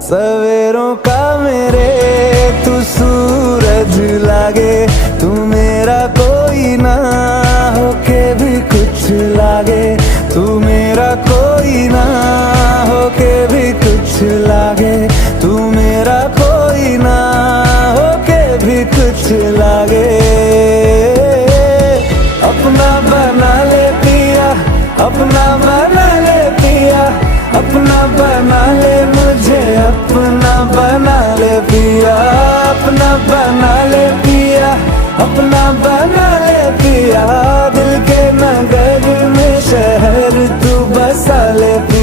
सवेरों का मेरे तू सूरज लागे, तू मेरा कोई ना होके भी कुछ लागे, तू मेरा कोई ना होके भी कुछ लागे, तू मेरा कोई ना होके भी कुछ लागे। अपना बना ले पिया, अपना बना ले पिया, अपना बना ले मुझे, अपना बना ले पिया, अपना बना ले पिया, अपना बना ले पिया। दिल के नगर में शहर तू बसा ले पिया।